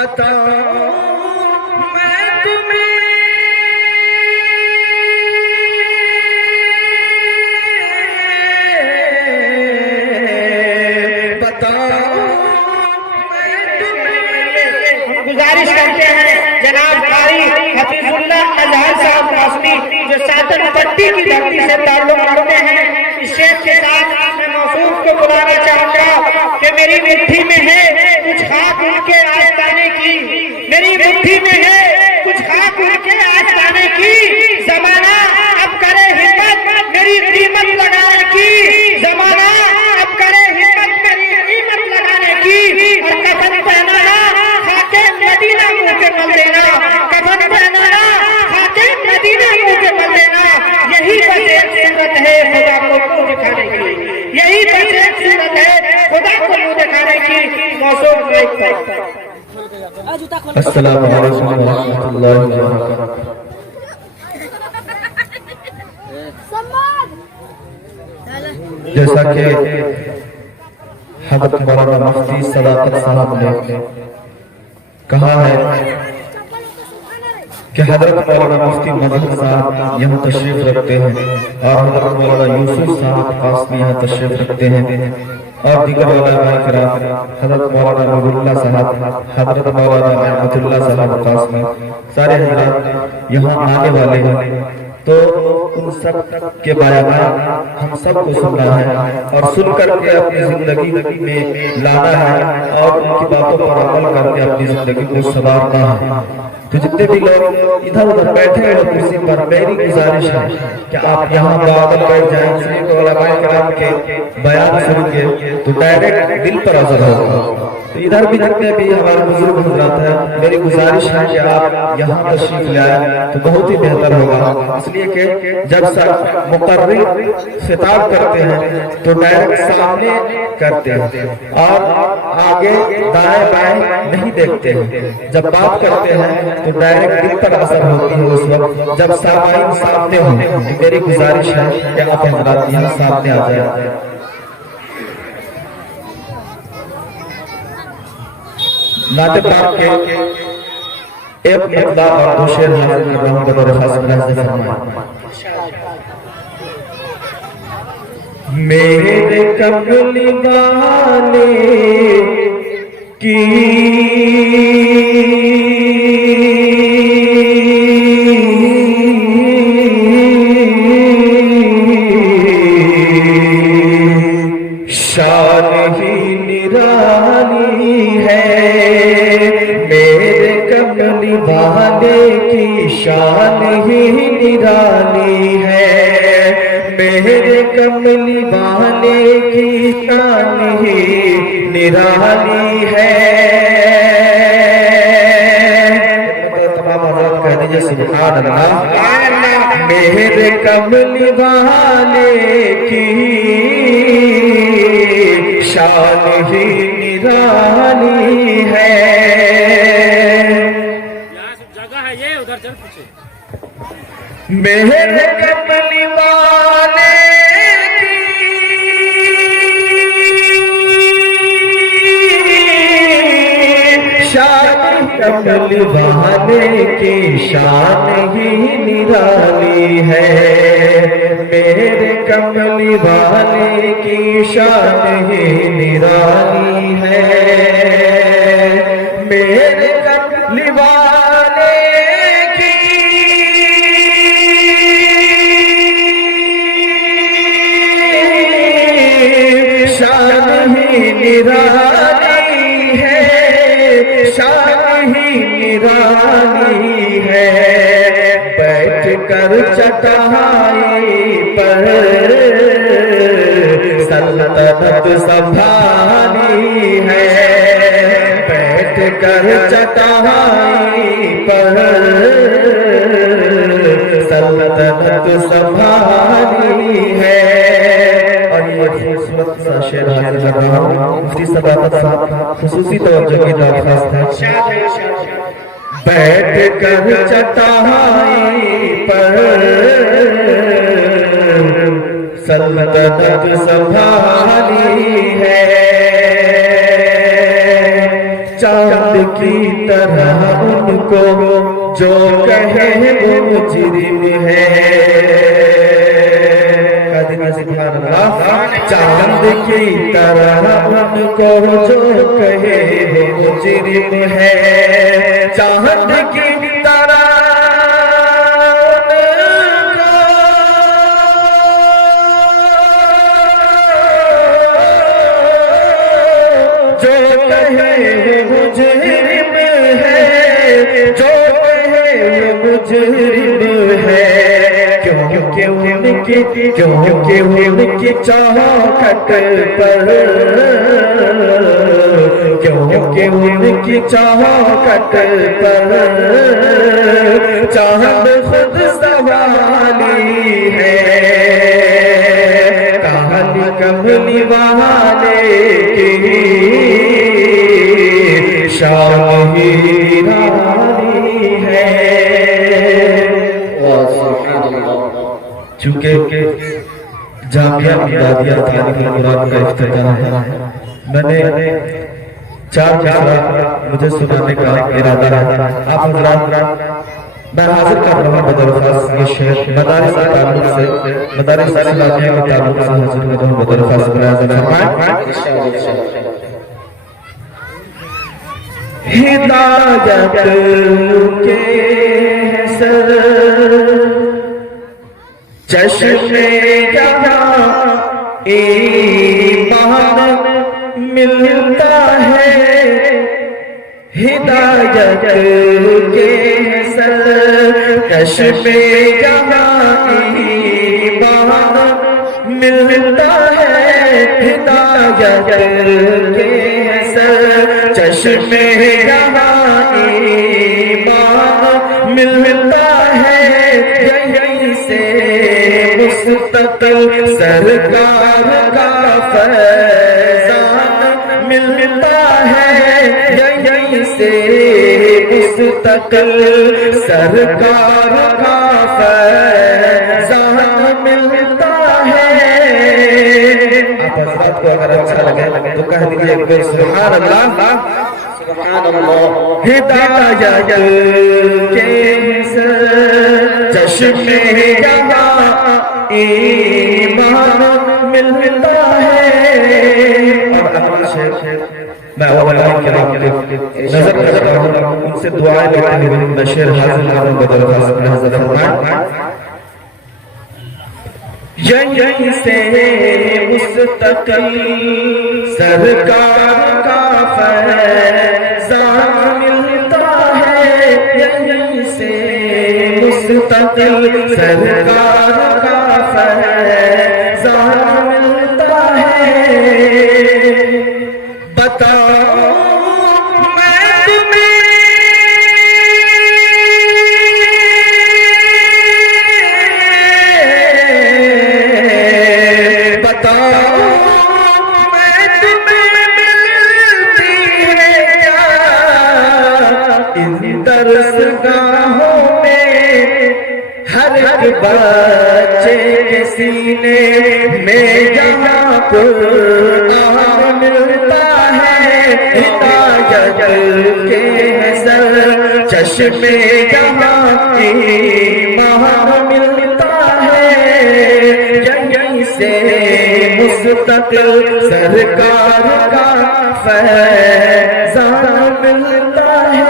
बताओ मैं तुम्हें बताओ मैं तुम्हें। गुजारिश करते हैं जनाब कारी हफीजुल्लाह अजहर साहब कासमी जो सातन पट्टी की धरती से ताल्लुक रखते हैं, इस शेख के साथ मैं मौसूफ को बुलाना चाहूंगा कि मेरी मुट्ठी में है कुछ खाक उनके आस्ताने की, मेरी मुट्ठी में है कुछ खाक उनके आस्ताने की। जमाना अब करे हिम्मत मेरी कीमत लगाने की, जमाना अब करे हिम्मत मेरी कीमत लगाने की। और कफन पहनाना खाके मदीना मुंह पे मल देना, कफन पहनाना खाके मदीना मुंह पे मल देना। यही बस एक सूरत है खुदा को मुंह दिखाने की, यही बस एक सूरत है खुदा को मुंह दिखाने की। मौसूफ अस्सलामु अलैकुम व रहमतुल्लाहि व बरकातहू। जैसा कि हज़रत मौलाना मुफ्ती सदाकत साहब ने कहा है कि हज़रत मौलाना मुफ्ती मजहर साहब यहाँ तशरीफ रखते हैं और हज़रत मौलाना यूसुफ साहब कासमी यहाँ तशरीफ रखते हैं और दीगर उलमा किराम हज़रत मौलाना नूरुल्लाह साहब, हज़रत मौलाना रहमतुल्लाह साहब कासमी, सारे हज़रात यहाँ आने वाले हैं। तो उन सब के बयान हम सबको सुनना है और सुन करके अपनी जिंदगी में लाना है और उनकी बातों पर अमल करके अपनी जिंदगी को संवारना है। तो जितने भी लोग इधर उधर बैठे हैं कुर्सी पर, मेरी गुजारिश है कि आप यहाँ बादल बैठ जाएं, उलमा किराम के बयान सुन के तो डायरेक्ट दिल पर असर होगा। तो इधर भी जितने भी हमारे बुजुर्ग हजरात हैं, मेरी गुजारिश है कि आप यहाँ तशरीफ ले आए तो बहुत ही बेहतर होगा। इसलिए कि जब सब मुकर्रिर खिताब करते हैं तो डायरेक्ट सामने करते हैं और आगे दाएं बाएं नहीं देखते हैं। जब बात करते हैं तो डायरेक्ट दिल पर असर होती है उस वक्त जब सामाइन सामने हो। मेरी गुजारिश है कि आप हजरात यहाँ सामने आ जाए। नाते पाक के एक मुद्दा और दो शेर हाजिर कर रहा हूं बतौर खास मुलाहिज़ा फरमाएं। मेरे कमली वाले की शान ही निराली है, मेरे कमली वाले की शान ही निराली है, मेरे कमली वाले की शान ही निराली है। तमाम हज़रात कह दीजिए सुभान अल्लाह। मेरे कमली वाले की शान ही निराली है। जगह है ये, उधर चल पीछे। मेरे कमली वाले की शान, कमली वाले की शान ही निराली है, मेरे कमली वाले की शान ही निराली है, मेरे कमली वाले की शान ही निराली है, शान ही निराली है। बैठ कर चटाई पर सल्तनत संभाली है, बैठ कर चटाई पर सल्तनत संभाली है। और ये खूबसूरत सा शेर हाजिर कर रहा हूँ, मुफ्ती सदाकत साहब खुसूसी तवज्जो की दरख्वास्त है। बैठ कर चटाई पर सल्तनत संभाली है, चांद की तरह उनको जो कहे वो मुजरिम है। चांद की तरह उनको जो कहे वो मुजरिम है। चांद की तरह जो कहे वो मुजरिम है, जो कहे वो मुजरिम है। क्योंकि उनकी चौखट पर, क्योंकि उनकी चौखट पर चांद खुद सवाली है। काली कमली वाले की शान ही निराली है। चूंकि जामिया इमदादिया तारीखुल कुरान का इफ्तिताह है, मैंने 4 मिसरा मुझे सुनाने का इरादा है। आप हज़रात, मैं हाजिर कर रहा हूँ बदरखास्त ये शेर मदारिस के ताल्लुक से, मदारिस इस्लामिया के ताल्लुक से हाजिर कर रहा हूँ बदरखास्त हिदायत के सर चश्मे जहाँ ईमान मिलता है। हिदायत के सर चश्मे जहाँ ईमान मिलता है। हिदायत के सर चश्मे जहाँ ईमान मिलता है। यहीं से मुस्तकिल सरकार का फैज़ान मिलता है। यहीं से मुस्तकिल सरकार का फैज़ान मिलता है। आप हज़रात को अगर अच्छा लगे तो कह दीजिए एक बार सुभान अल्लाह, सुभान अल्लाह। हिदायत के चश्मे जहाँ ईमान मिलता है। और अगला शेर मैं उलमाए किराम के नजर कर रहा हूँ, उनसे दुआएं लेते हुए मैं शेर हाजिर कर रहा हूँ बदरखास्त में। हज़रत फरमाएं, यहीं से मुस्तकिल सरकार का फैज़ान मिलता है। यहीं से मुस्तकिल सरकार का फैज़ान मिलता है। बताओ मैं तुम्हें दरसगाहों में हर एक बच्चे के सीने में जहाँ कुरान मिलता है। हिदायत के सर चश्मे जहाँ ईमान मिलता है। यहीं से मुस्तकिल सरकार का फैज़ान मिलता है।